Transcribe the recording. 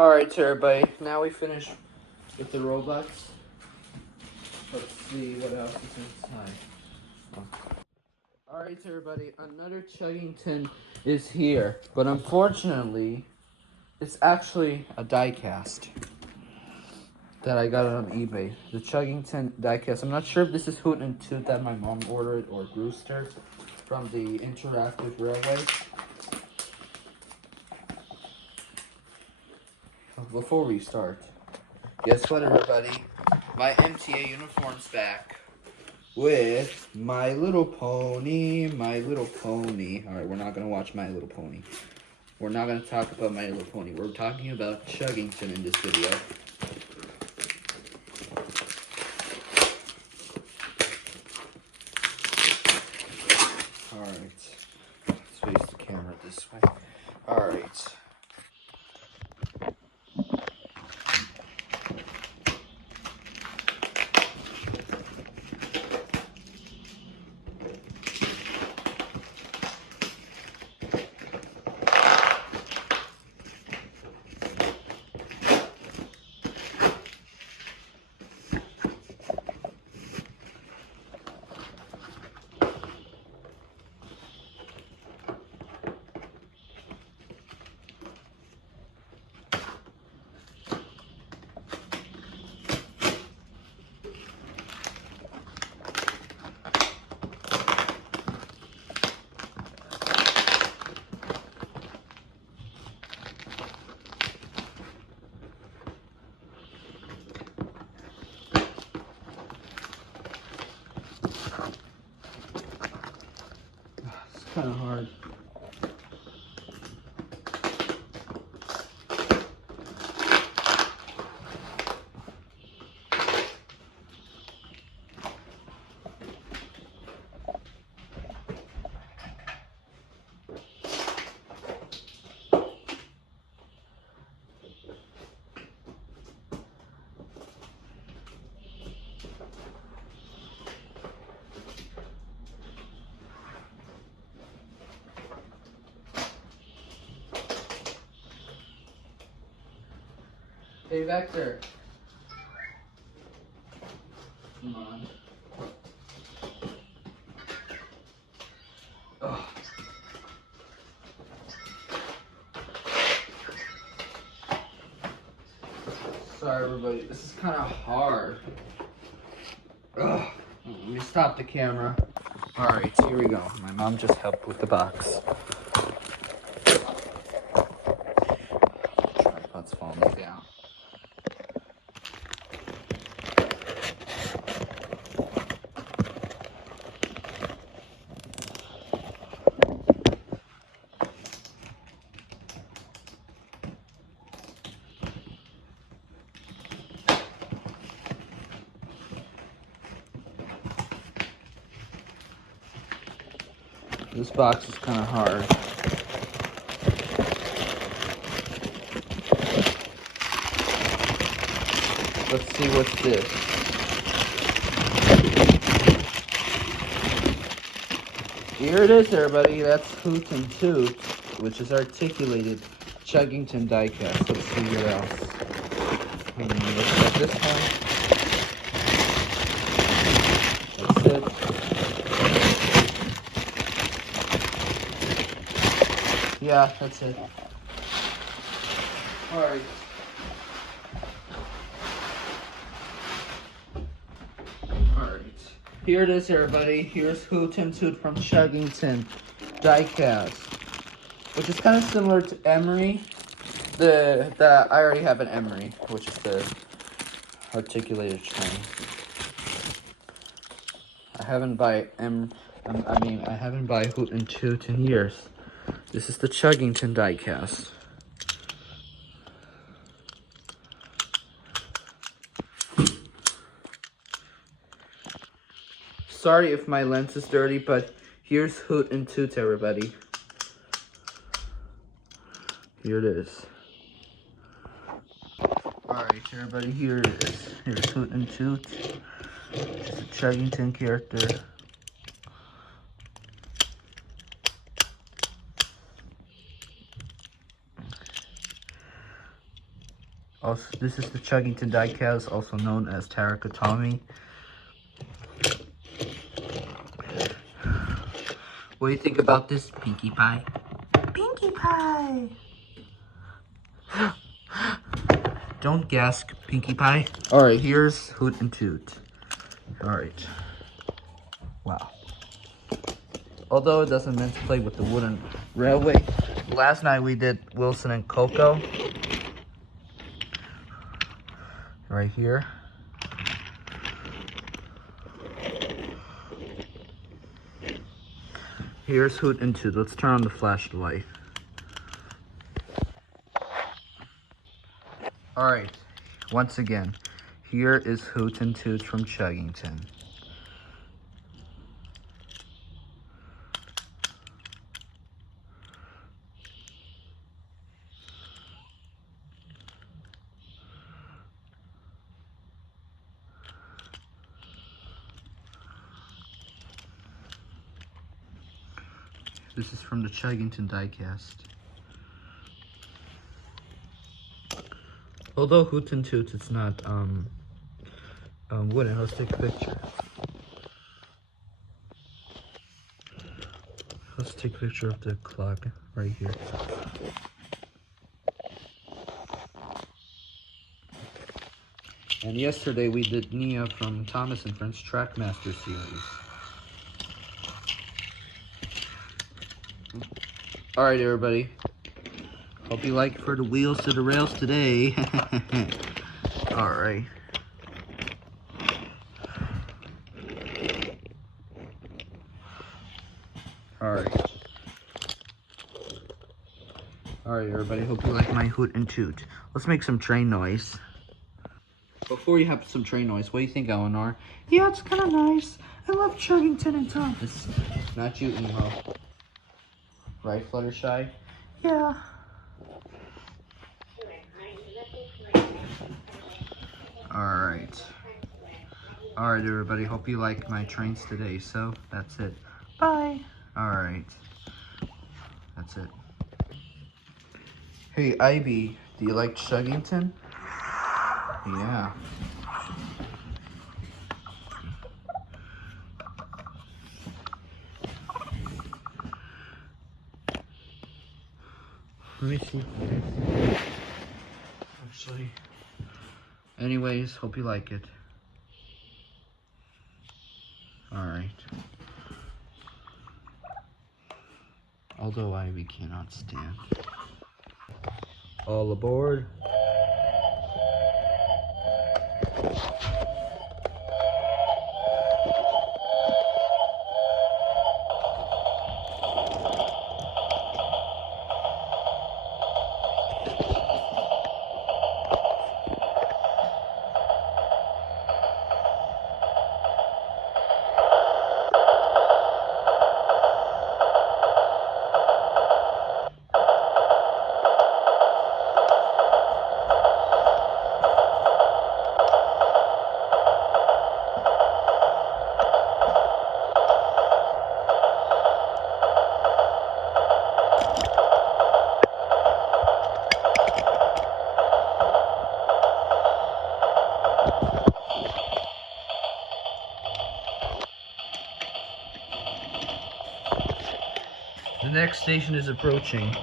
Alright, so everybody, now we finished with the robots. Let's see what else is inside. Alright, everybody, another Chuggington is here, but unfortunately, it's actually a die-cast that I got on eBay. The Chuggington die-cast. I'm not sure if this is Hoot and Toot that my mom ordered or Brewster from the Interactive Railway. Before we start, guess what, everybody? My MTA uniform's back with My Little Pony, My Little Pony. Alright, we're not going to watch My Little Pony. We're not going to talk about My Little Pony. We're talking about Chuggington in this video. Alright, let's face the camera this way. Alright. It's kind of hard. Hey, Vector. Come on. Oh. Sorry, everybody. This is kind of hard. Ugh. Let me stop the camera. Alright, here we go. My mom just helped with the box. Tripod's falling down. This box is kind of hard. Let's see what's this. Here it is, everybody. That's Hoot and Toot, which is articulated Chuggington die-cast. Let's see what else. Let's get this one. That's it. Yeah, that's it. Alright. Alright. Here it is, everybody. Here's Hoot and Toot from Chuggington die-cast, which is kind of similar to Emery. I already have an Emery, which is the articulated train. I haven't buy Hoot and Toot in years. This is the Chuggington die-cast. Sorry if my lens is dirty, but here's Hoot and Toot, everybody. Here it is. Alright, everybody, here it is. Here's Hoot and Toot. It's a Chuggington character. Also, this is the Chuggington Dite-Cast, also known as Tarakatomi. What do you think about this, Pinkie Pie? Pinkie Pie! Don't gasp, Pinkie Pie. Alright, here's Hoot and Toot. Alright. Wow. Although it doesn't meant to play with the wooden railway, last night we did Wilson and Coco. Right here. Here's Hoot and Toot. Let's turn on the flashlight. Alright, once again, here is Hoot and Toot from Chuggington. This is from the Chuggington Dite-Cast. Although Hoot and Toot, it's not wooden. Let's take a picture. Let's take a picture of the clock right here. And yesterday we did Nia from Thomas and Friends Trackmaster series. Alright everybody, hope you like For the Wheels to the Rails today. Alright. Alright. Alright everybody, hope you like my Hoot and Toot. Let's make some train noise. Before you have some train noise, what do you think, Elinor? Yeah, it's kind of nice. I love Chuggington and Thomas. Not you, Emo. Right, Fluttershy? Yeah. Alright. Alright, everybody. Hope you like my trains today. So, that's it. Bye. Alright. That's it. Hey, Ivy. Do you like Chuggington? Yeah. Let me see. Actually. Anyways, hope you like it. Alright. Although Ivy cannot stand. All aboard. The next station is approaching.